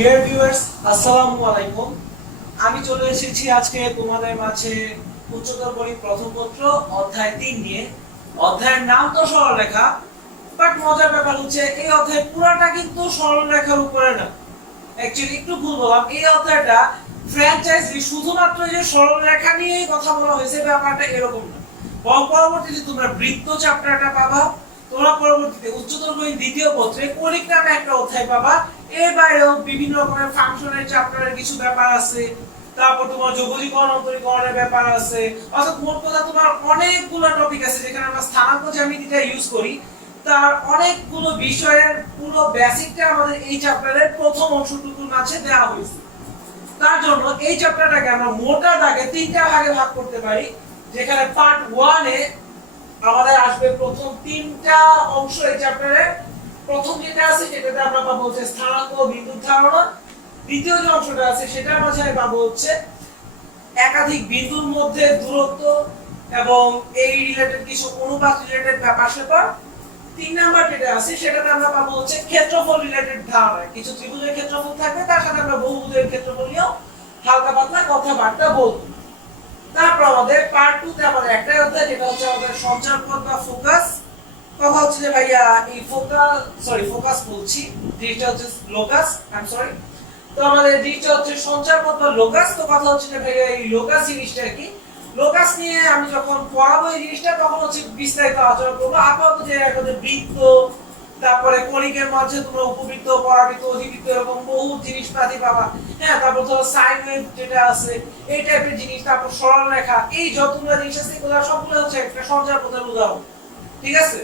Dear viewers, আসসালামু আলাইকুম। আমি চলে এসেছি আজকে তোমাদের মাঝে উচ্চতর গণিত প্রথম পত্র অধ্যায় 3 নিয়ে। অধ্যায়ের নাম তো সরলরেখা, বাট মজার ব্যাপার হচ্ছে এই অধ্যায় পুরোটা কিন্তু সরলরেখার উপরে না। অ্যাকচুয়ালি একটু ভুল বললাম, এই অধ্যায়টা ফ্র্যাঞ্চাইজি শুধুমাত্র যে সরলরেখা নিয়েই কথা বলা হয়েছে ব্যাপারটা এরকম না। বরং পরবর্তীতে তোমরা বৃত্ত চ্যাপ্টারটা পাবা, তোমরা পরবর্তীতে উচ্চতর গণিত দ্বিতীয় পত্রে কৌণিক নামে একটা অধ্যায় পাবা। এর বাইরেও বিভিন্ন রকমের ফাংশনের চ্যাপ্টারের কিছু ব্যাপার আছে, তারপর তোমার যোগজীকরণ অন্তরীকরণের ব্যাপার আছে। অর্থাৎ মোট কথা তোমার অনেকগুলো টপিক আছে যেখানে আমরা স্থানাঙ্ক জ্যামিতিটা ইউজ করি। তার অনেকগুলো বিষয়ের পুরো বেসিকটা আমাদের এই চ্যাপ্টারের প্রথম অংশটুকুর মাঝে দেওয়া হয়েছে। তার জন্য এই চ্যাপ্টারটাকে আমরা মোটা দাগে তিনটা ভাগে ভাগ করতে পারি, যেখানে পার্ট 1 এ আমাদের আসবে প্রথম তিনটা অংশ। এই চ্যাপ্টারে প্রথম যেটা আছে সেটাতে আমরা পাবো হচ্ছে স্থানাঙ্ক ও বিন্দুর ধারণা। দ্বিতীয় যে অংশটা আছে সেটার মাঝে পাবো হচ্ছে একাধিক বিন্দুর মধ্যে দূরত্ব এবং এই রিলেটেড কিছু অনুপাত রিলেটেড ব্যাপার-স্যাপার। 3 নাম্বার যেটা আছে সেটাতে আমরা পাবো হচ্ছে ক্ষেত্রফল রিলেটেড ধারণা। কিছু ত্রিভুজের ক্ষেত্রফল থাকবে, তার সাথে আমরা বহুভুজের ক্ষেত্রফল নিয়েও হালকা পাতলা কথাবার্তা বলবো। তারপর আমাদের পার্ট 2 তে আমাদের একটাই অধ্যায়, যেটা হচ্ছে আমাদের সঞ্চারপথ বা ফোকাস। কথা হচ্ছে যে ভাইয়া এই ফোকাস বলছি, যেটা হচ্ছে লোকাস, আই এম সরি। তো আমাদের যেটা হচ্ছে সঞ্চারপথ বা লোকাস, তো কথা হচ্ছে যে ভাইয়া এই লোকাস জিনিসটা কি, লোকাস নিয়ে আমি যখন পড়াবো এই জিনিসটা তখন হচ্ছে বিস্তারিত আলোচনা করবো। আপাতত যে আমাদের বৃত্ত, তারপরে কণিকের মাঝে তোমরা উপবৃত্ত, পরাবৃত্ত, অধিবৃত্ত এরকম বহু জিনিসপাতি পাবা। হ্যাঁ, তারপর ধরো সাইন ওয়েভ যেটা আছে এই টাইপের জিনিস, তারপর সরলরেখা, এই যতগুলো জিনিস আছে এগুলো সবগুলো হচ্ছে একটা সঞ্চারপথের উদাহরণ। ঠিক আছে?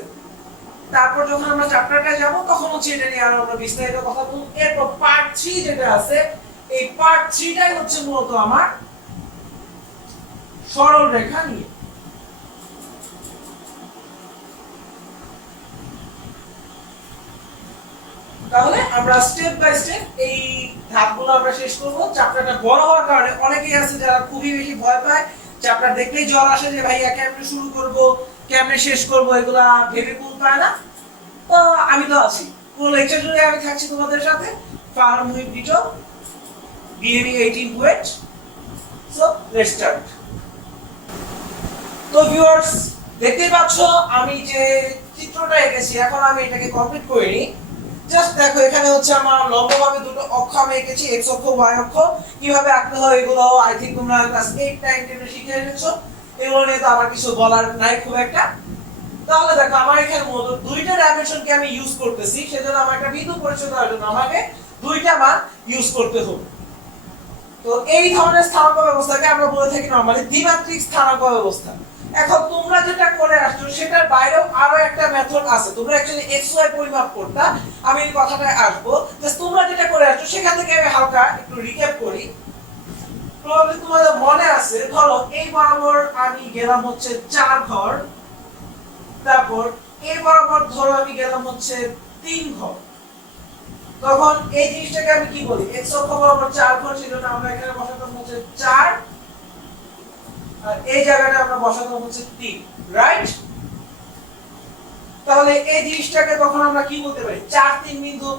তারপর যখন আমরা চ্যাপ্টারটা যাব তখন হচ্ছে এটা নিয়ে আরো আমরা বিস্তারিত কথা বলবো। এরপর পার্ট 3 যেটা আছে, এই পার্ট 3টাই হচ্ছে মূলত আমার সরলরেখা নিয়ে। তাহলে আমরা স্টেপ বাই স্টেপ এই ধাপগুলো আমরা শেষ করব। চ্যাপ্টারটা বড় হওয়ার কারণে অনেকেই আছে যারা খুবই বেশি ভয় পায়, চ্যাপ্টার দেখলেই জ্বর আসে যে ভাইয়া কেমনে শুরু করব, কেমনে শেষ করব, এগুলা ভেবে কুল পায় না। তো আমি তো আছি, পুরো লেকচার জুড়ে আমি থাকছি তোমাদের সাথে। Farm with ditto বিএবি 18 BUET. So let's start. তো ভিউয়ার্স, দেখতেই পাচ্ছ আমি যে চিত্রটা এঁকেছি, এখন আমি এটাকে কমপ্লিট করিনি। জাস্ট দেখো, এখানে হচ্ছে আমার লম্বভাবে দুটো অক্ষ আমি এঁকেছি, এক্স অক্ষ, ওয়াই অক্ষ। কিভাবে আঁকতে হয় এগুলো আই থিংক তোমরা ক্লাস 8 9 10 এ শিখে এসেছো। এগুলো নিয়ে তো আমার কিছু বলার নাই খুব একটা। তাহলে দেখো, আমার এখানে মূলত দুইটা ডাইমেনশনকে আমি ইউজ করতেছি, সেজন্য আমার একটা বিন্দু পরিচয় দেওয়ার জন্য আমাকে দুইটা মান ইউজ করতে হবে। তো এই ধরনের স্থানাঙ্ক ব্যবস্থাকে আমরা বলে থাকি নরমালি দ্বিমাত্রিক স্থানাঙ্ক ব্যবস্থা। এখন তোমরা যেটা করে আসছো সেটার বাইরেও আরো একটা মেথড আছে। তোমরা অ্যাকচুয়ালি এক্স ওয়াই পরিমাপ করতে, আমি এই কথাটায় আসবো। জাস্ট তোমরা যেটা করে আসছো সেখান থেকে আমি হালকা একটু রিক্যাপ করি। প্রবাবলি তোমাদের মনে আছে, ধরো এই বরাবর আমি গেলাম হচ্ছে 4 ঘর, তারপর এই বরাবর ধরো আমি গেলাম হচ্ছে 3 ঘর। তখন এই জিনিসটাকে আমি কি বলি, এক্স অক্ষ বরাবর 4 ঘর ছিল না, আমরা এখানে বসাতাম হচ্ছে 4, আর এই জায়গাটা আমরা বসাতাম হচ্ছে 3, রাইট? তাহলে এই জিনিসটাকে তখন আমরা কি বলতে পারি, 4 3 বিন্দু।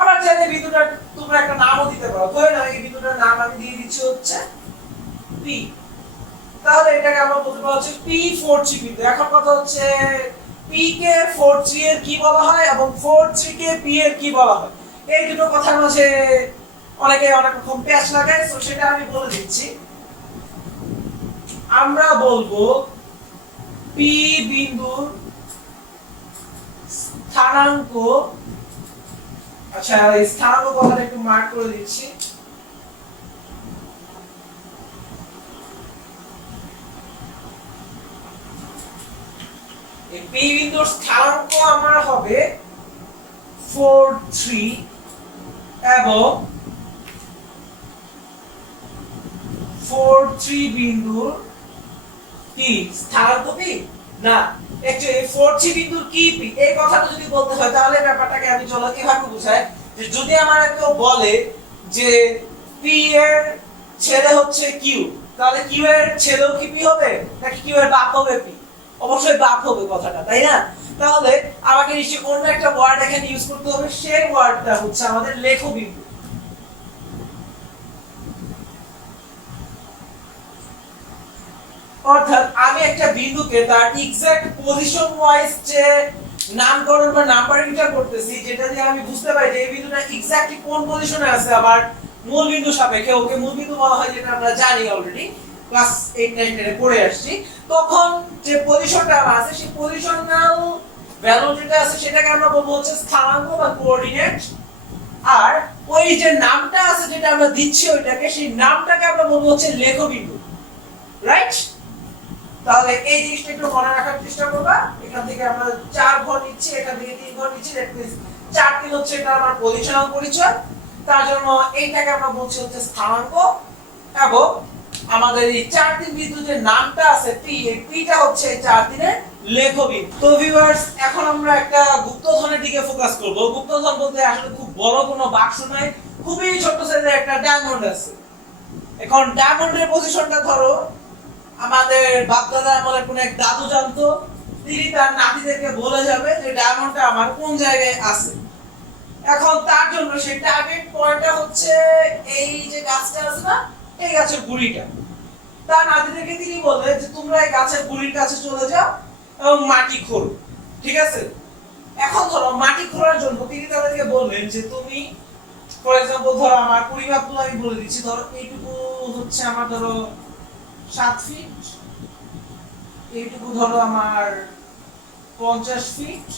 আবার চাইলে বিন্দুটা তোমরা একটা নামও দিতে পারো। ধরে নাও এই বিন্দুটার নাম আমি দিয়ে দিচ্ছি হচ্ছে P। তাহলে এটাকে আমরা বলতে পারি হচ্ছে P4 বিন্দু। এখন কথা হচ্ছে P কে 4 এর কি বলা হয় এবং 4 কে P এর কি বলা হয়, এই দুটো কথার মাঝে অনেকে অনেক রকম প্যাচ লাগায়। তো সেটা আমি বলে দিচ্ছি। আমরা বলবো P বিন্দুর স্থানাঙ্ক, আচ্ছা এই স্থানাঙ্ক কথাটা একটু মার্ক করে দিচ্ছি। এই P বিন্দুর স্থানাঙ্ক আমার হবে 4 3 এবং 4 3 বিন্দুর কি স্থানাঙ্ক কি না, অ্যাকচুয়ালি 4 3 বিন্দুর কি P, এই কথাটা যদি বলতে হয় তাহলে ব্যাপারটাকে আমি চলো এভাবে বুঝাই যে যদি আমার কেউ বলে যে P এর ছেলে হচ্ছে Q, তাহলে Q এর ছেলেও কি P হবে নাকি Q এর বাপ হবে P? অবশ্যই বাপ হবে কথাটা, তাই না? তাহলে আমাকে নিশ্চয়ই অন্য একটা ওয়ার্ড এখানে ইউজ করতে হবে, সেই ওয়ার্ডটা হচ্ছে আমাদের লেখবিন্দু। অর্থাৎ আমি একটা বিন্দুকে তার এক্সাক্ট পজিশন ওয়াইজ যে নামকরণ বা নাম্বারিংটা করতেছি, যেটা দিয়ে আমি বুঝতে পারি যে এই বিন্দুটা এক্স্যাক্টলি কোন পজিশনে আছে আবার মূল বিন্দু সাপেক্ষে, ওকে মূল বিন্দু বলা হয়, যেটা আমরা জানি অলরেডি ক্লাস 8 9 10 এ পড়ে আসছি। তখন যে পজিশনটা আছে সেই পজিশনাল ভ্যালু যেটা আছে সেটাকে আমরা বলবো হচ্ছে স্থানাঙ্ক বা কোঅর্ডিনেট। আর ওই যে নামটা আছে যেটা আমরা দিচ্ছি ওইটাকে, সেই নামটাকে আমরা বলবো হচ্ছে লেখবিন্দু, রাইট? তাহলে এই জিনিসটা একটু মনে রাখার চেষ্টা করবা। এখান থেকে আমরা 4 ঘর নিচ্ছি, এখান থেকে 3 ঘর নিচ্ছি, দ্যাট মিন্স 4 3 হচ্ছে এটা আমার পজিশনাল পরিচয়। তার জন্য এইটাকে আমরা বলছি হচ্ছে স্থানাঙ্ক, এবং আমাদের এই 4 3 বিন্দু যে নামটা আছে পি, এই পিটা হচ্ছে 4 3 এর লেখবিন্দু। তো ভিউয়ার্স, এখন আমরা একটা গুপ্তধনের দিকে ফোকাস করব। গুপ্তধন বলতে আসলে খুব বড় কোনো বাক্স নয়, খুবই ছোট সাইজের একটা ডায়মন্ড আছে। এখন ডায়মন্ডের পজিশনটা ধরো আমাদের বাপদাদা আমলের কোন এক দাদু জানতো, তিনি তার নাতিদেরকে বলে যাবে যে ডায়মন্ডটা আমার কোন জায়গায় আছে। এখন তার জন্য সেই টার্গেট পয়েন্টটা হচ্ছে এই যে গাছটা আছে না, এই গাছের গুড়িটা। তার নাতিদেরকে তিনি বলে যে তোমরা এই গাছের গুড়ির কাছে চলে যাও এবং মাটি খোঁড়ো, ঠিক আছে? এখন ধরো মাটি খোঁড়ার জন্য তিনি তাদেরকে বললেন যে তুমি ফর এক্সাম্পল ধরো আমার পরিমাপগুলো আমি বলে দিচ্ছি। ধরো এইটুকু হচ্ছে আমার ধরো 7 ফিট, এইটুকু ধরো আমার 50 ফিট,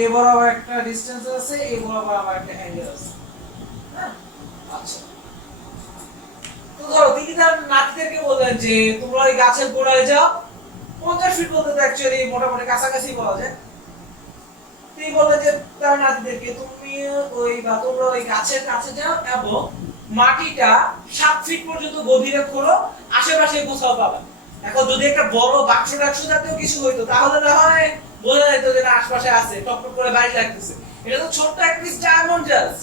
এ বরাবর একটা ডিসটেন্স আছে, এ বরাবর আমার একটা অ্যাঙ্গেল আছে, হ্যাঁ? আচ্ছা, তো ধরো তিনি তার নাতিদেরকে বললেন যে তোমরা ওই গাছের গোড়ায় যাও। 50 ফিট বলতে তো অ্যাকচুয়ালি মোটামুটি কাছাকাছি বলা যায়। তিনি বললেন যে তার নাতিদেরকে তুমি ওই বা তোমরা ওই গাছের কাছে যাও এবং মাটিটা 7 ফিট পর্যন্ত গভীরে খোঁড়ো, আশেপাশে কোথাও পাবে। এখন যদি একটা বড় বাক্স টাক্স জাতীয় কিছু হইতো তাহলে না হয় বোঝা যেত যে না আশপাশে আছে, টকটক করে বাইরে লাগতেছে। এটা তো ছোট্ট একটা ডায়মন্ড জাস্ট,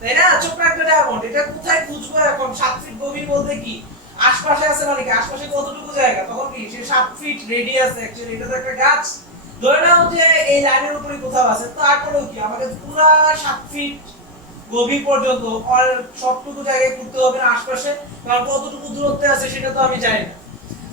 তাই না? ছোট্ট একটা ডায়মন্ড, এটা কোথায় খুঁজবো এখন? 7 ফিট গভীর বলতে কি আশপাশে আছে মানে কি আশপাশে কতটুকু জায়গা? তখন কি সে 7 ফিট রেডিয়াস, অ্যাকচুয়ালি এটা তো একটা গাছ। ধরে নাও যে এই লাইনের উপরে কোথাও আছে, তারপরেও কি আমাকে পুরো 7 ফিট গভীর পর্যন্ত আর সবটুকু জায়গায় ঘুরতে হবে না আশপাশে, কারণ কতটুকু দূরত্বে আছে সেটা তো আমি জানি না।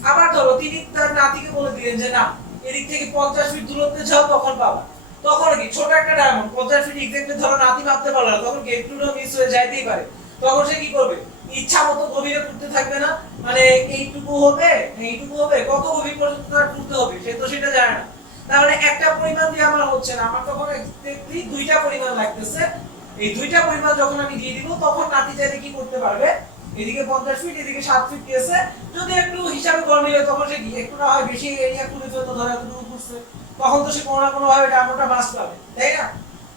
আবার ধরো তিনি তার নাতিকে বলে দিলেন যে না এদিক থেকে 50 ফিট দূরত্বে যাও, তখন পাবা। তখন কি ছোট একটা ডায়মন্ড 50 ফিট এক্স্যাক্টলি ধরো নাতি ভাবতে পারলো না, তখন কি একটুও মিস হয়ে যাইতেই পারে। তখন সে কি করবে? ইচ্ছা মতো গভীরে ঘুরতে থাকবে না, মানে এইটুকু হবে কত গভীর পর্যন্ত তার ঘুরতে হবে সে তো সেটা জানে না। তাহলে একটা পরিমাণ দিয়ে আমার হচ্ছে না, আমার তখন এক্স্যাক্টলি দুইটা পরিমাণ লাগতেছে। এই দুইটা পরিমাণ যখন আমি দিয়ে দিব তখন নাতি চাইলে কি করতে পারবে? এদিকে 50 ফিট এদিকে 7 ফিট গেছে, যদি একটু হিসাবে কম নিলে তখন সে কি একটু না হয় বেশি এরিয়া খুলে ফেলতো, ধরে এতটুকু ঘুরছে, তখন তো সে কোনো না কোনো ভাবে ডায়মন্ডটা মাস পাবে, তাই না?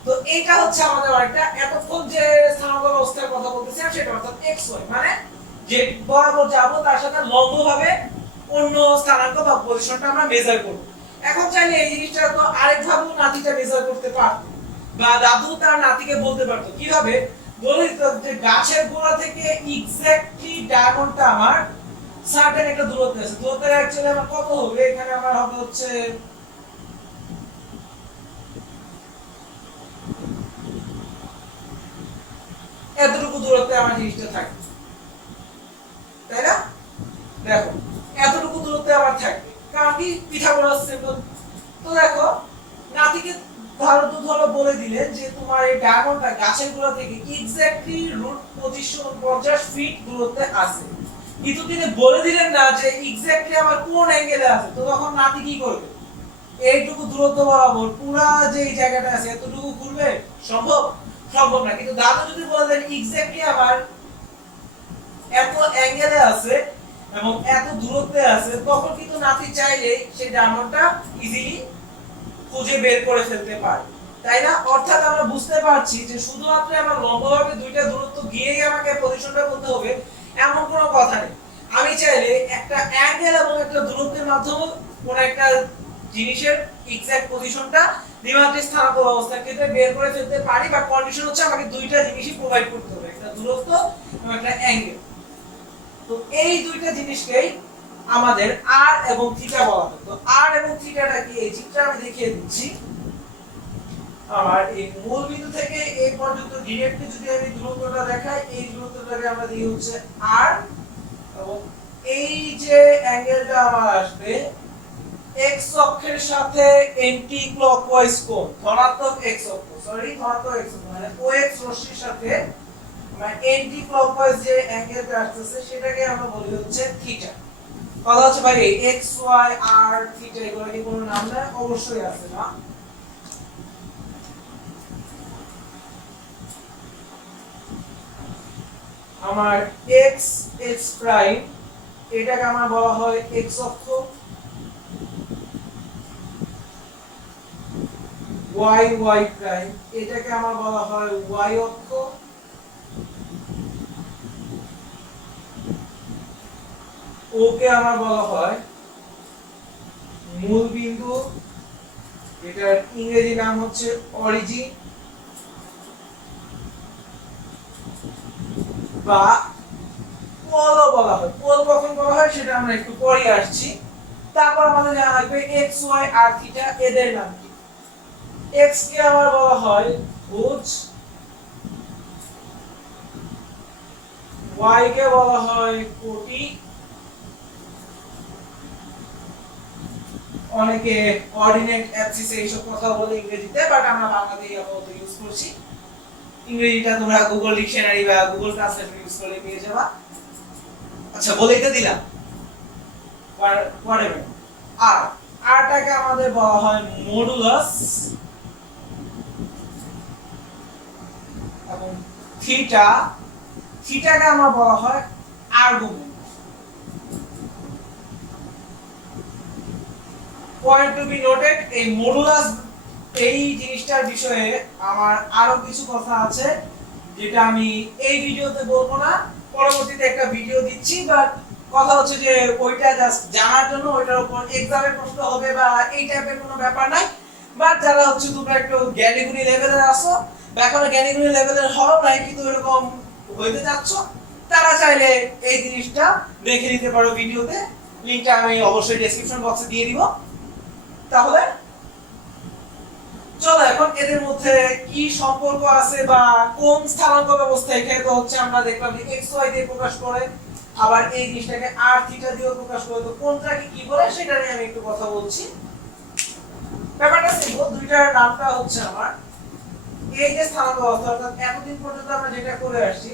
তো এইটা হচ্ছে আমাদের আরেকটা এতক্ষণ যে স্থানাঙ্ক ব্যবস্থার কথা বলতেছি সেটা, অর্থাৎ এক্স ওয়াই মানে যে বরাবর যাব তার সাথে লম্বভাবে অন্য স্থানাঙ্ক বা পজিশনটা আমরা মেজার করব। এখন চাইলে এই জিনিসটা তো আরেকভাবেও নাতিটা মেজার করতে পারতো, বা দাদু তার নাতিকে বলতে পারতো। কিভাবে? বলে দিত যে গাছের গোড়া থেকে এক্স্যাক্টলি ডায়মন্ডটা আমার সার্টেন একটা দূরত্বে আছে। দূরত্বটা অ্যাকচুয়ালি আমার কত হবে? এখানে আমার হবে হচ্ছে এতটুকু দূরত্বে আমার জিনিসটা থাকে, তাই না? দেখো এতটুকু দূরত্বে আমার থাকবে, কারণ কি পিথাগোরাস সিম্বল। তো দেখো নাতিকে ধরো বলে দিলেন যে তোমার এই ডায়মন্ডটা গাছের গোড়া থেকে এক্স্যাক্টলি রুট 50 ফিট দূরত্বে আছে, কিন্তু তিনি বলে দিলেন না যে এক্স্যাক্টলি আমার কোন অ্যাঙ্গেলে আছে। তো তখন নাতি কি করবে? এইটুকু দূরত্ব বরাবর পুরা যে এই জায়গাটা আছে এতটুকু ঘুরবে? সম্ভব না। কিন্তু দাদু যদি বলে দেন এক্স্যাক্টলি আমার এত অ্যাঙ্গেলে আছে এবং এত দূরত্বে আছে, তখন কিন্তু নাতি চাইলে সেই ডায়মন্ডটা ইজিলি খুঁজে বের করে ফেলতে পারে, তাই না? অর্থাৎ আমরা বুঝতে পারছি যে শুধুমাত্র আমার লম্বভাবে দুইটা দূরত্ব গিয়েই আমাকে পজিশনটা বলতে হবে এমন কোনো কথা নেই। আমি চাইলে একটা অ্যাঙ্গেল এবং একটা দূরত্বের মাধ্যমে কোন একটা জিনিসের এক্সাক্ট পজিশনটা দ্বিমাত্রিক স্থানাঙ্ক ব্যবস্থার ক্ষেত্রে বের করে ফেলতে পারি, বা কন্ডিশন হচ্ছে আমাকে দুইটা জিনিসই প্রোভাইড করতে হবে, একটা দূরত্ব এবং একটা অ্যাঙ্গেল। তো এই দুইটা জিনিসকেই আমাদের আর এবং থিটা বলা হয়। তো আর এবং থিটাটা কি এই চিত্রে আমি দেখিয়ে দিচ্ছি। আমার এই মূল বিন্দু থেকে এই পর্যন্ত ডাইরেক্টলি যদি আমি দূরত্বটা দেখাই, এই দূরত্বটাকে আমরা দিই হচ্ছে আর, এবং এই যে অ্যাঙ্গেলটা আমার আসবে x অক্ষের সাথে অ্যান্টি ক্লকওয়াইজ কোণ, ধনাত্মক x অক্ষ, ধনাত্মক x অক্ষ মানে OX রশ্মির সাথে মানে অ্যান্টি ক্লকওয়াইজ যে অ্যাঙ্গেলটা আসছে সেটাকে আমরা বলি হচ্ছে থিটা। কথা হচ্ছে ভাই x y r থিটা এগুলো কি কোনো নাম না? অবশ্যই আছে না। আমার x x প্রাইম এটাকে আমরা বলা হয় x অক্ষ, y y প্রাইম এটাকে আমরা বলা হয় y অক্ষ, ও কে আমরা বলা হয় মূল বিন্দু, এটার ইংরেজি নাম হচ্ছে অরিজিন বা পোল বলা হয়। পোল কখন বলা হয় সেটা আমরা একটু পরে আসছি। তারপর আমাদের জানা লাগবে x y r থিটা এদের নাম কি। x কে আবার বলা হয় ভুজ, y কে বলা হয় কোটি, অনেকে কোঅর্ডিনেট অ্যাক্সিস এইসব কথা বলে ইংরেজিতে, বাট আমরা বাংলাতেই আপাতত ইউজ করছি। ইংরেজিটা তোমরা গুগল ডিকশনারি বা গুগল ট্রান্সলেট ইউজ করে পেয়ে যাবা। আচ্ছা বলেই তো দিলাম whatever। আর আরটাকে আমাদের বলা হয় মডুলাস, এবং থিটাকে আমরা বলা হয় argument. Point to be noted, এই মডুলাস এই জিনিসটার বিষয়ে আমার আরো কিছু কথা আছে যেটা আমি এই ভিডিওতে বলবো না, পরবর্তীতে একটা ভিডিও দিচ্ছি। বাট কথা হচ্ছে যে ওইটা জাস্ট জানার জন্য, ওইটার উপর এক্সামে প্রশ্ন হবে বা এই টাইপের কোনো ব্যাপার নাই। বাট যারা হচ্ছে তোমরা একটু জ্ঞানীগুণী লেভেলের আসো বা এখনো জ্ঞানীগুণী লেভেলের হও নাই কিন্তু এরকম হইতে যাচ্ছ, তারা চাইলে এই জিনিসটা দেখে নিতে পারো ভিডিওতে। লিংকটা আমি অবশ্যই ডেসক্রিপশন বক্সে দিয়ে দিব। তাহলে চলো এখন এদের মধ্যে কি সম্পর্ক আছে বা কোন স্থানাঙ্ক ব্যবস্থা এখানে তো হচ্ছে আমরা দেখলাম যে x y দিয়ে প্রকাশ করে, আবার এই জিনিসটাকে r থিটা দিয়ে প্রকাশ করে, তো কোনটাকে কি বলে সেটা নিয়ে আমি একটু কথা বলছি। ব্যাপারটা সিম্পল, দুইটার নামটা হচ্ছে আমার এই যে স্থানাঙ্ক ব্যবস্থা, অর্থাৎ এতদিন পর্যন্ত আমরা যেটা করে আসছি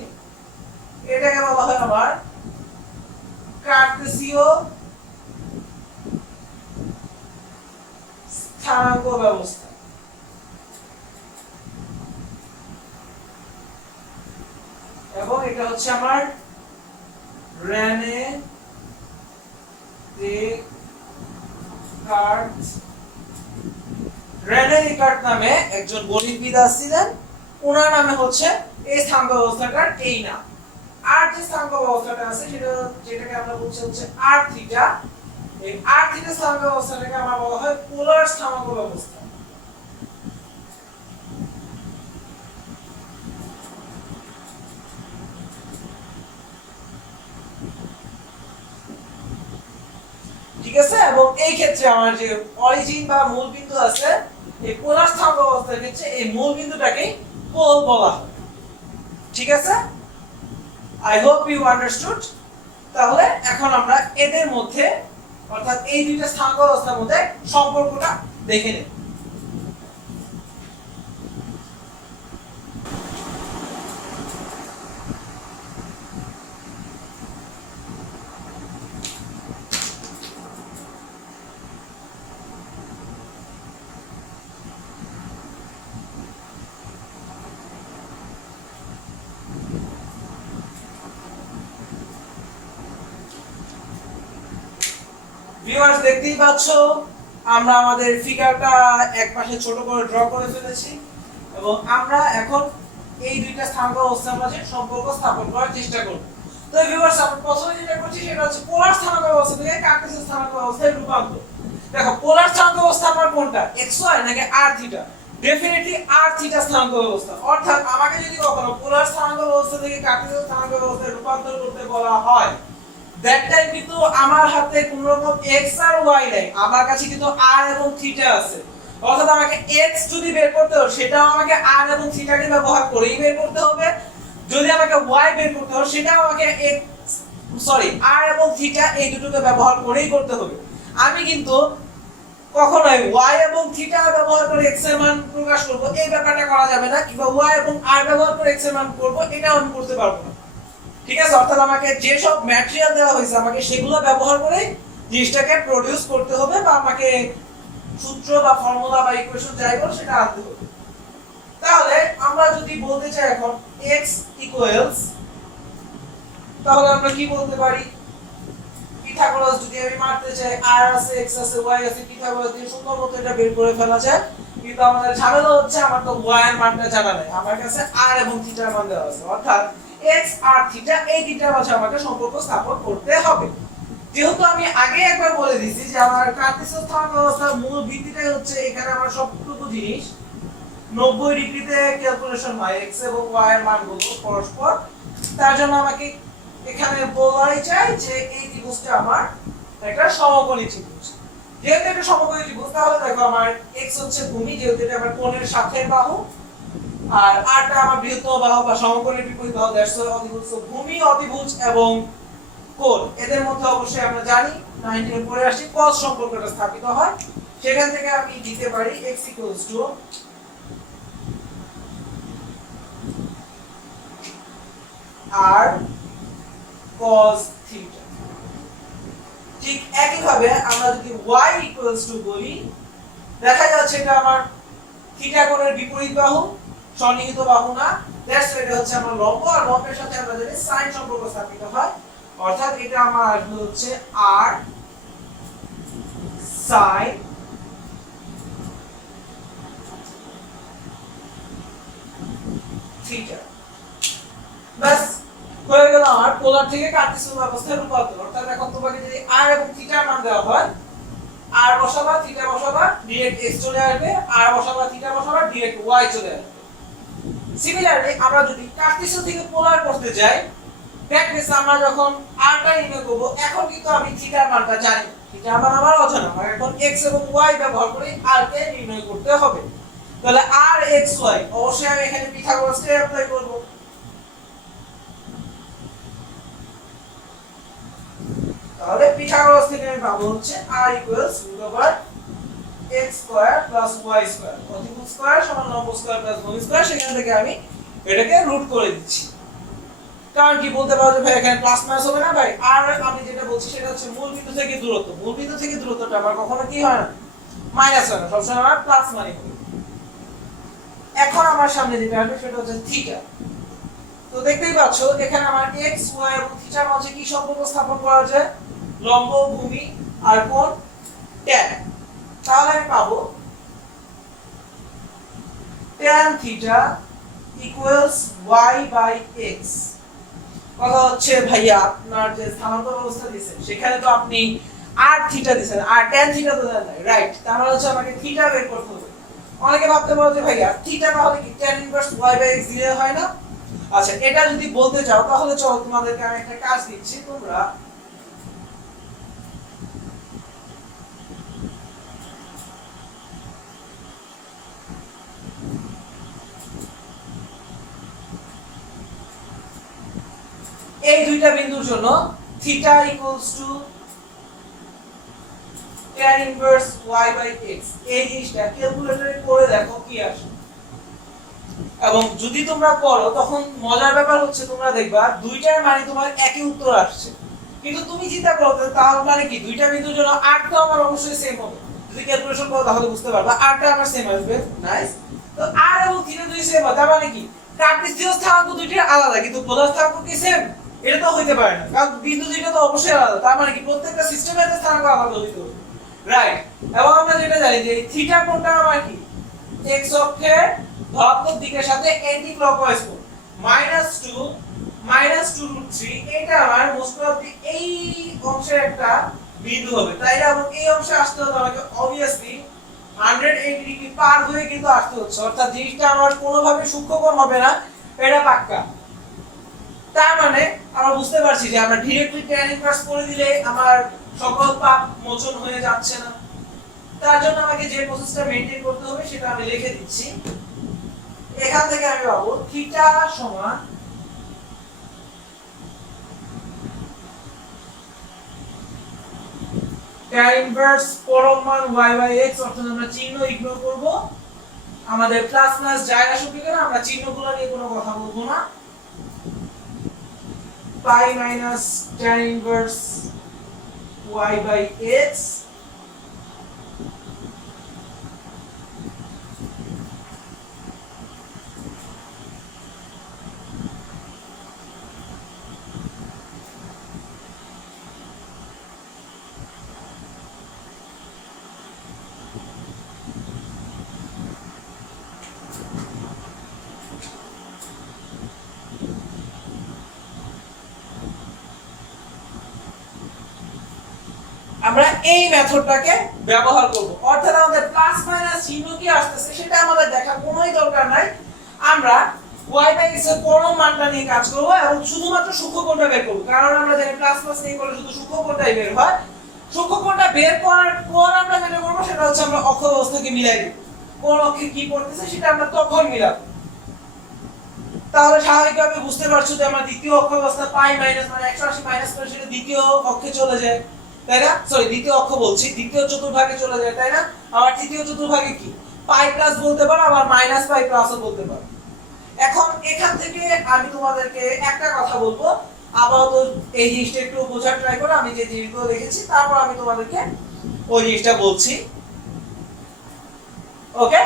এটাকে বলা হয় আবার কার্তেসীয় স্থানাঙ্ক ব্যবস্থা। এবং এটা হচ্ছে আমার রেনে ডেকার্ট নামে একজন গণিতবিদ ছিলেন, ওনার নামে হচ্ছে এই স্থানাঙ্ক ব্যবস্থাটার এই নাম। আর যে স্থানাঙ্ক ব্যবস্থাটা আছে সেটা যেটাকে আমরা বলছি হচ্ছে r থিটা, এই r থিটা স্থানাঙ্ক ব্যবস্থাটাকে আমরা বলা হয় পোলার স্থানাঙ্ক ব্যবস্থা। ঠিক আছে, এবং এই ক্ষেত্রে আমার যে অরিজিন বা মূল বিন্দু আছে, এই পোলার স্থানাঙ্ক ব্যবস্থার ক্ষেত্রে এই মূল বিন্দুটাকে পোল বলা হয়। ঠিক আছে, আই হোপ ইউ আন্ডারস্টুড। তাহলে এখন আমরা এদের মধ্যে অর্থাৎ এই দুইটা স্থানাঙ্ক ব্যবস্থার মধ্যে সম্পর্কটা দেখে নেব। ভিউয়ার্স দেখতেই পাচ্ছ আমরা আমাদের ফিগারটা একপাশে ছোট করে ড্র করে ফেলেছি এবং আমরা এখন এই দুইটা স্থানাঙ্ক ব্যবস্থার মাঝে সম্পর্ক স্থাপন করার চেষ্টা করব। তো ভিউয়ার্স আমরা প্রথমে যেটা করছি সেটা হচ্ছে পোলার স্থানাঙ্ক ব্যবস্থা থেকে কার্টেসিয়ান স্থানাঙ্ক ব্যবস্থায় রূপান্তর। দেখো পোলার স্থানাঙ্ক ব্যবস্থা আমার কোনটা, xy নাকি r theta? Definitely r theta স্থানাঙ্ক ব্যবস্থা। অর্থাৎ আমাকে যদি কখনো পোলার স্থানাঙ্ক ব্যবস্থা থেকে কার্টেসিয়ান স্থানাঙ্ক ব্যবস্থায় রূপান্তর করতে বলা হয়, দ্যাট টাইম কিন্তু আমার হাতে কোন রকম x আর y নাই, আমার কাছে কিন্তু r এবং থিটা আছে। অর্থাৎ আমাকে x যদি বের করতে হয় সেটাও আমাকে r এবং থিটাকে ব্যবহার করেই বের করতে হবে, যদি আমাকে y বের করতে হয় সেটাও আমাকে x সরি আর এবং থিটা এই দুটোকে ব্যবহার করেই করতে হবে। আমি কিন্তু কখনোই y এবং থিটা ব্যবহার করে x এর মান প্রকাশ করব এই ব্যাপারটা করা যাবে না, কিংবা y এবং r ব্যবহার করে x এর মান করব এটাও আমি করতে পারবো না। ঠিক আছে, অর্থাৎ আমাকে যে সব ম্যাটেরিয়াল দেওয়া হয়েছে আমাকে সেগুলো ব্যবহার করে জিনিসটাকে প্রোডিউস করতে হবে, বা আমাকে সূত্র বা ফর্মুলা বা ইকুয়েশন যাই বল সেটা আনতে হবে। তাহলে আমরা যদি বলতে চাই এখন x ইকুয়ালস, তাহলে আমরা কি বলতে পারি, পিথাগোরাস যদি আমি মারতে চাই r আছে x আছে y আছে, পিথাগোরাস দিয়ে সুন্দর মতো এটা বের করে ফেলা যায়। কিন্তু আমাদের ঝামেলা হচ্ছে আমার তো y এর মানটা জানা নেই, আমার কাছে r এবং থিটা এর মান দেওয়া আছে, অর্থাৎ x আর থিটা এই দুইটার মাঝে আমাকে সম্পর্ক স্থাপন করতে হবে। যেহেতু আমি আগে একবার বলে দিয়েছি যে আমার কার্টেসিয়ান স্থানাঙ্ক ব্যবস্থার মূল ভিত্তিটাই হচ্ছে এখানে আমার সবটুকু জিনিস 90 ডিগ্রিতে ক্যালকুলেশন হয় x এবং y এর মানগুলো পরস্পর, তার জন্য আমাকে এখানে বলাই চাই যে এই ত্রিভুজটা আমার একটা সমকোণী ত্রিভুজ। যেহেতু এটা সমকোণী ত্রিভুজ তাহলে দেখো আমার x হচ্ছে ভূমি, যেহেতু এটা আমার কোণের সাথে বাহু, আর r টা আমার বৃহত্তম বাহু বা সমকোণের বিপরীত বাহু, দ্যাটস ওয়াই অতিভুজ। ভূমি, অতিভুজ এবং কোণ এদের মধ্যে অবশ্যই আমরা জানি 19 এ পড়ে আসি cos সম্পর্কটা স্থাপিত হয়। সেখান থেকে আমি দিতে পারি x r cos theta। ঠিক একইভাবে আমরা যদি y বলি, দেখা যাচ্ছে এটা আমার থিটা কোণের বিপরীত বাহু, সন্নিহিত বাহু না, দ্যাটস ওয়াই এটা হচ্ছে আমার লম্ব, আর লম্বের সাথে আমরা জানি sin সম্পর্ক স্থাপিত হয়, অর্থাৎ এটা আমার আসলে হচ্ছে r sin থিটা। বাস হয়ে গেল আমার পোলার থেকে কার্টেসিয়ান ব্যবস্থায় রূপান্তর। অর্থাৎ এখন তোমাকে যদি r এবং থিটার মান দেওয়া হয়, r বসাবা থিটা বসাবা ডাইরেক্ট x চলে আসবে, r বসাবা থিটা বসাবা ডাইরেক্ট y চলে আসবে। সিমিলারলি আমরা যদি কার্টেসিয়ান থেকে পোলার করতে যাই, দ্যাট মিন্স আমরা যখন r টা নির্ণয় করব, এখন কিন্তু আমি থিটার মানটা জানি না, থিটার মান আমার অজানা, আমার এখন x এবং y ব্যবহার করে r কে নির্ণয় করতে হবে। তাহলে r x y অবশ্যই আমি এখানে পিথাগোরাসকে অ্যাপ্লাই করব। তাহলে পিথাগোরাস থেকে আমি পাবো হচ্ছে r x square plus y square, অতিভুজ স্কয়ার সমান লম্ব স্কয়ার প্লাস ভূমি স্কয়ার। সেখান থেকে আমি এটাকে রুট করে দিচ্ছি। কারণ কি বলতে পারো যে ভাই এখানে প্লাস মাইনাস হবে না, ভাই আর আমি যেটা বলছি সেটা হচ্ছে মূল বিন্দু থেকে দূরত্ব, মূল বিন্দু থেকে দূরত্বটা আমার কখনো কি হয় না, মাইনাস হয় না, সবসময় আমার প্লাস মানে হবে। এখন আমার সামনে যেটা আসবে সেটা হচ্ছে থিটা। তো দেখতেই পাচ্ছ এখানে আমার x y এবং থিটার মাঝে কি সম্পর্ক স্থাপন করা যায়, লম্ব, ভূমি আর কোণ tan। তাহলে আমি পাবো tan theta equals y by x। কথা হচ্ছে ভাইয়া আপনার যে স্থানান্তর ব্যবস্থা দিয়েছেন সেখানে তো আপনি r থিটা দিয়েছেন, আর tan থিটা তো দেন নাই, রাইট? তার মানে হচ্ছে আমাকে থিটা বের করতে হবে। অনেকে ভাবতে পারে যে ভাইয়া থিটা তাহলে কি tan inverse y by x দিলে হয় না? আচ্ছা, এটা যদি বলতে চাও তাহলে চলো তোমাদেরকে আমি একটা কাজ দিচ্ছি। তোমরা এই দুইটা বিন্দুর জন্য theta equals to tan inverse y by x এই জিনিসটা ক্যালকুলেটরে করে দেখো কি আসে। এবং যদি তোমরা করো তখন মজার ব্যাপার হচ্ছে তোমরা দেখবা দুইটার মানে তোমার একই উত্তর আসছে, কিন্তু তুমি চিন্তা করো তাহলে মানে কি দুইটা বিন্দুর জন্য r টা আমার অবশ্যই সেম হবে। যদি ক্যালকুলেশন করো তাহলে বুঝতে পারবা r টা আমার সেম আসবে। নাইস। তো r এবং থিটা দুই সেম হয়, তার মানে কি কার্টেসীয় স্থানাঙ্ক দুইটা আলাদা কিন্তু পোলার স্থানাঙ্ক কি সেম? এটা তো হইতে পারে না, কারণ বিন্দু দুইটা তো অবশ্যই আলাদা। তার মানে কি প্রত্যেকটা সিস্টেমের স্থানাঙ্ক আলাদা হইতে হবে, রাইট? এবং আমরা যেটা জানি যে থিটা কোণটা আমার কি x অক্ষের ধনাত্মক দিকের সাথে অ্যান্টি ক্লকওয়াইজ কোণ -2 এটা আমার মোস্ট প্রবাবলি এই অংশের একটা বিন্দু হবে, তাই না? এবং এই অংশে আসতে হলে আমাকে অবভিয়াসলি 180 ডিগ্রি পার হয়ে কিন্তু আসতে হচ্ছে, অর্থাৎ জিনিসটা আমার কোনোভাবে সূক্ষ্মকোণ হবে না, এটা পাক্কা। তার মানে আমরা বুঝতে পারছি যে আমরা ডাইরেক্টলি tan ইনভার্স করে দিলে আমার সকল পাপ মোচন হয়ে যাচ্ছে না। তার জন্য আমাকে যে প্রসেসটা মেইনটেইন করতে হবে সেটা আমি লিখে দিচ্ছি। এখান থেকে আমি পাবো থিটা সমান tan ইনভার্স পরম মান y বাই x, অর্থাৎ আমরা চিহ্ন ইগনোর করব, আমাদের প্লাস প্লাস যায় আসুক কেন, আমরা চিহ্নগুলো নিয়ে কোনো কথা বলবো না। Pi minus tan inverse y by x আমরা এই মেথডটাকে ব্যবহার করব, অর্থাৎ আমাদের প্লাস মাইনাস চিহ্ন কি আসছে সেটা আমাদের দেখার কোনোই দরকার নাই। আমরা y বাই x এর পরম মানটা নিয়ে কাজ করব এবং শুধুমাত্র সূক্ষ্মকোণটা বের করব, কারণ আমরা জানি প্লাস প্লাস নিয়ে করলে শুধু সূক্ষ্মকোণটাই বের হয়। সূক্ষ্মকোণটা বের করার পর আমরা যেটা করব সেটা হচ্ছে আমরা অক্ষ ব্যবস্থাকে মিলাই দেব, কোন অক্ষে কি পড়তেছে সেটা আমরা তখন মিলাবো। তাহলে স্বাভাবিকভাবে বুঝতে পারছো যে আমরা দ্বিতীয় অক্ষ ব্যবস্থা পাই মাইনাস মানে 180 মাইনাস করে সেটা দ্বিতীয় অক্ষে চলে যায়, তাই না? সরি, দ্বিতীয় অক্ষ বলছি, দ্বিতীয় চতুর্ভাগে চলে যায়, তাই না? আবার তৃতীয় চতুর্ভাগে কি পাই প্লাস বলতে পারো, আবার মাইনাস পাই প্লাসও বলতে পারো। এখন এখান থেকে আমি তোমাদেরকে একটা কথা বলবো, আপাতত এই জিনিসটা একটু বোঝার ট্রাই করো, আমি যে জিনিসগুলো লিখেছি তারপর আমি তোমাদেরকে ওই জিনিসটা বলছি। ওকে,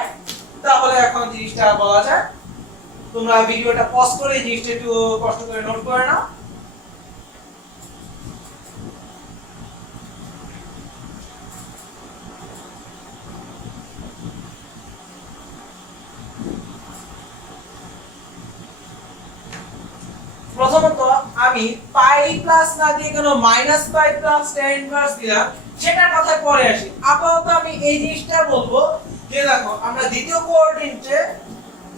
তাহলে এখন জিনিসটা বলা যায়। তোমরা ভিডিওটা পজ করে এই জিনিসটা একটু কষ্ট করে নোট করে নাও। প্রথমত আমি পাই প্লাস না দিয়ে কেন মাইনাস পাই প্লাস tan ইনভার্স দিলাম সেটার কথা পরে আসি। আপাতত আমি এই জিনিসটা বলবো যে দেখো আমরা দ্বিতীয় কোঅর্ডিনেটে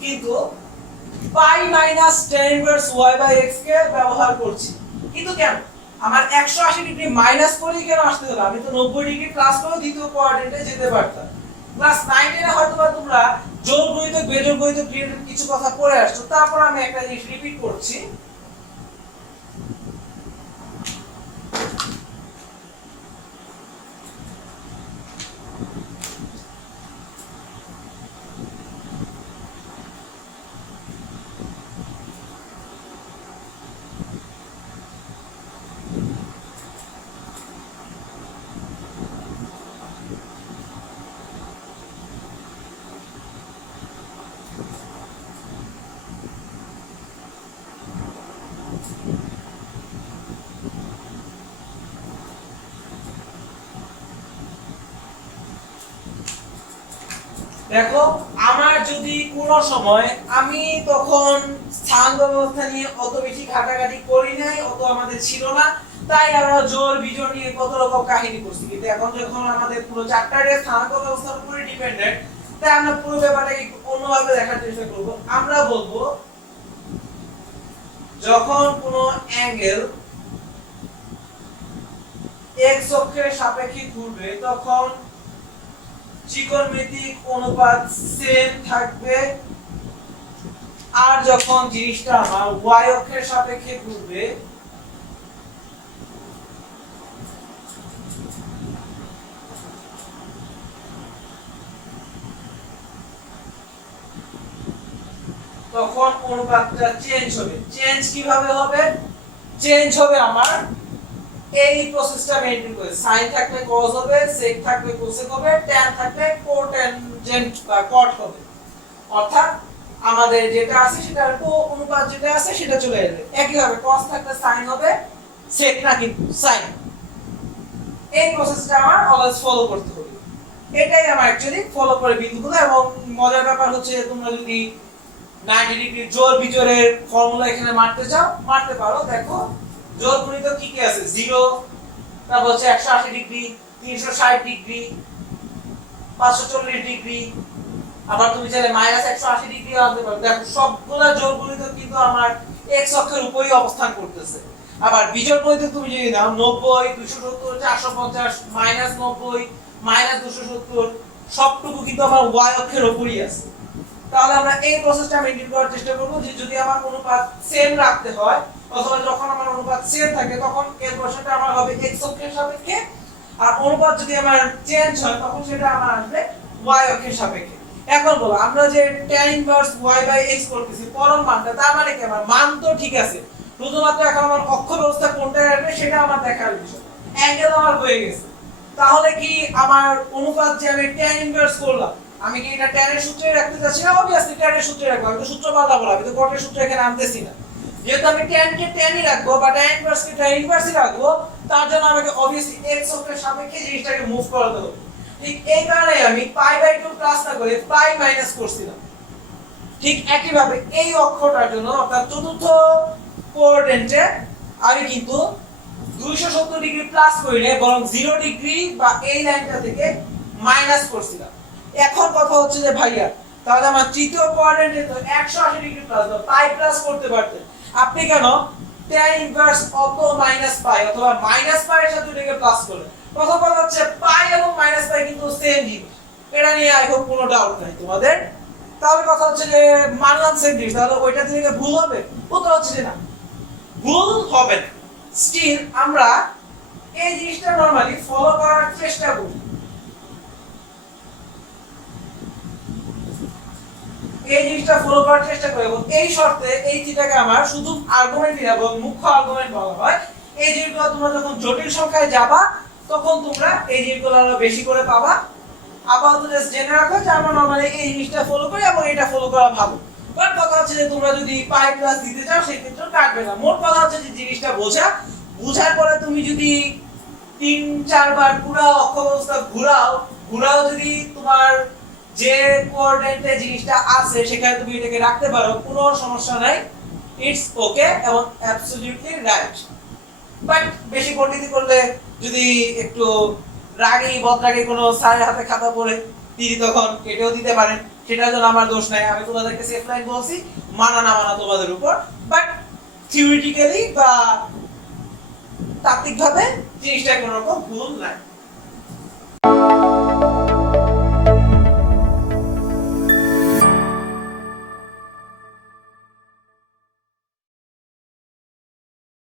কিন্তু pi minus tan inverse y by x কে ব্যবহার করছি, কিন্তু কেন আমার 180 ডিগ্রি মাইনাস করে কেন আসতে হলো? আমি তো 90 ডিগ্রি প্লাস করে দ্বিতীয় কোঅর্ডিনেটে যেতে পারতাম। ক্লাস 9 এ হয়তো বা তোমরা যোগ গণিত বিয়োগ গণিত রিলেটেড কিছু কথা পড়ে আসছো, তারপর আমি একটা জিনিস রিপিট করছি। দেখো আমার যদি কোনো সময় আমি তখন স্থান ব্যবস্থা নিয়ে অত বেশি ঘাটাঘাটি করি নাই, অত আমাদের ছিল না, তাই আমরা জোর বিজোড় নিয়ে কত রকম কাহিনী করছি। কিন্তু এখন যখন আমাদের পুরো চ্যাপ্টারের স্থানাঙ্ক ব্যবস্থার উপরে ডিপেন্ডেন্ট, তাই আমরা পুরো ব্যাপারটাকে অন্যভাবে দেখার চেষ্টা করব। আমরা বলবো যখন কোনো অ্যাঙ্গেল x অক্ষের সাপেক্ষে ঘুরবে তখন ত্রিকোণমিতিক অনুপাত সেম থাকবে, আর যখন জিনিসটা আমার y অক্ষের সাপেক্ষে ঘুরবে তখন অনুপাতটা চেঞ্জ হবে। চেঞ্জ কিভাবে হবে? চেঞ্জ হবে আমার এই প্রসেসটা মেইনটেইন করে, sin থাকলে cos হবে, sec থাকলে cosec হবে, tan থাকলে cotangent বা cot হবে। অর্থাৎ আমাদের যেটা আছে সেটার অনুপাত যেটা আছে সেটা চলে যাবে। একই ভাবে cos থাকলে sin হবে, sec না কিন্তু sin। এই প্রসেসটা আমার অলওয়েজ ফলো করতে হবে। এটাই আমার অ্যাকচুয়ালি ফলো করে বিন্দুগুলো। এবং মজার ব্যাপার হচ্ছে তোমরা যদি 90 ডিগ্রি জোর বিজোড়ের ফর্মুলা এখানে মারতে চাও মারতে পারো। দেখো জোর গুণিত কি কি আছে? 0, তারপর হচ্ছে 180 ডিগ্রি, 360 ডিগ্রি, 540 ডিগ্রি, আবার তুমি চাইলে -180 ডিগ্রি আনতে পারো। দেখো সবগুলা জোর গুণিত কিন্তু আমার x অক্ষের উপরেই অবস্থান করতেছে। আবার বিজোড় গুণিত তুমি যদি নাও 90, 270, 450, -90, -270 সবটুকু কিন্তু আমার y অক্ষের উপরেই আছে। তাহলে আমরা এই প্রসেসটা মেইনটেইন করার চেষ্টা করব যে যদি আমার অনুপাত সেম রাখতে হয় অথবা যখন আমার অনুপাত সেম থাকে তখন ক্যালকুলেশনটা আমার হবে x অক্ষের সাপেক্ষে, আর অনুপাত যদি আমার চেঞ্জ হয় তখন সেটা আমার আসবে y অক্ষের সাপেক্ষে। এখন বলো আমরা যে tan ইনভার্স y/x করতেছি পরম মানটা, তার মানে কি আমার মান তো ঠিক আছে, শুধুমাত্র এখন আমার অক্ষ ব্যবস্থা কোনটা আসবে সেটা আমার দেখার বিষয়। অ্যাঙ্গেল আমার হয়ে গেছে, তাহলে কি আমার অনুপাত যে আমি tan ইনভার্স করলাম, আমি কি এটা tan এর সূত্রে রাখতে চাচ্ছি না? অবভিয়াসলি tan এর সূত্রে রাখবো, আমি তো সূত্র পাল্টাবো না, আমি তো cot এর সূত্র এখানে আনতেছি না। যেহেতু আমি tan কে tan ই রাখবো বা tan ইনভার্স কে tan ইনভার্সই রাখবো, তার জন্য আমাকে অবভিয়াসলি x অক্ষের সাপেক্ষে জিনিসটাকে মুভ করাতে হবে। ঠিক এই কারণে আমি π/2 প্লাস না করে π মাইনাস করছিলাম। ঠিক একই ভাবে এই অক্ষটার জন্য অর্থাৎ চতুর্থ কোঅর্ডিনেটে আমি কিন্তু 270 ডিগ্রি প্লাস করিনি, বরং 0 ডিগ্রি বা এই লাইনটা থেকে মাইনাস করছিলাম। এখন কথা হচ্ছে যে ভাইয়া তাহলে আমার তৃতীয় কোঅর্ডিনেটে তো 180 ডিগ্রি প্লাস দাও, পাই প্লাস করতে পারতেন, আপনি কেন tan ইনভার্স অত মাইনাস পাই অথবা মাইনাস পাই এর সাথে এটাকে প্লাস করলেন? প্রথম কথা হচ্ছে পাই এবং মাইনাস পাই কিন্তু সেম জিনিস, এটা নিয়ে আই হোপ কোনো ডাউট নাই তোমাদের। তাহলে কথা হচ্ছে যে মানলাম সেম জিনিস, তাহলে ওইটা থেকে ভুল হবে? উত্তর হচ্ছে যে না, ভুল হবে না। স্টিল আমরা এই জিনিসটা নরমালি ফলো করার চেষ্টা করি। এই জিনিসটা ফলো করার চেষ্টা করি এবং এই শর্তে এই থিটাকে আমার শুধু আর্গুমেন্ট এবং মুখ্য আর্গুমেন্ট বলা হয়। এই জিনিসগুলো তোমরা যখন জটিল সংখ্যায় যাবা তখন তোমরা এই জিনিসগুলো আরো বেশি করে পাবা। আপাতত জাস্ট জেনে রাখো যে আমরা নরমালি এই জিনিসটা ফলো করি এবং এটা ফলো করা ভালো। বাট কথা হচ্ছে যে তোমরা যদি পাই প্লাস দিতে চাও সেই ক্ষেত্রে কাটবে না। মোট কথা হচ্ছে যে জিনিসটা বোঝার পরে তুমি যদি 3-4 বার পুরো অক্ষ ব্যবস্থা ঘুরাও যদি তোমার যে কোঅর্ডিনেটে জিনিসটা আছে সেখানে তুমি এটাকে রাখতে পারো, কোনো সমস্যা নাই, ইটস ওকে এবং অ্যাবসলিউটলি রাইট। বাট বেশি পণ্ডিতি করলে যদি একটু রাগী বদরাগী কোনো স্যারের হাতে খাতা পড়ে তিনি তখন কেটেও দিতে পারেন, সেটার জন্য আমার দোষ নাই। আমি তোমাদেরকে সেফ লাইন বলছি, মানা না মানা তোমাদের উপর। বাট থিওরিটিক্যালি বা তাত্ত্বিকভাবে জিনিসটা কোনো রকম ভুল নাই।